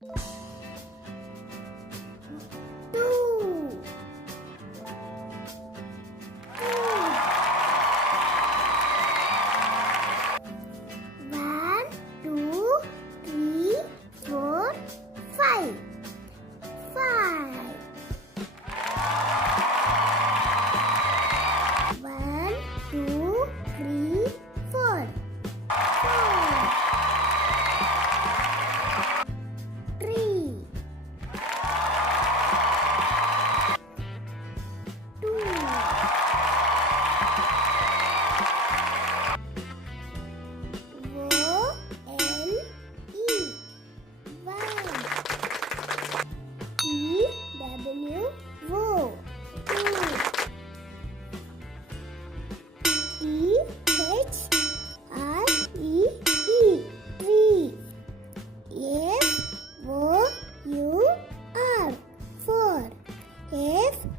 Two. One, two, three, four, five. Five. One, two, three, four. Four. Three. Two. Wo, two. Tree. Four. Five.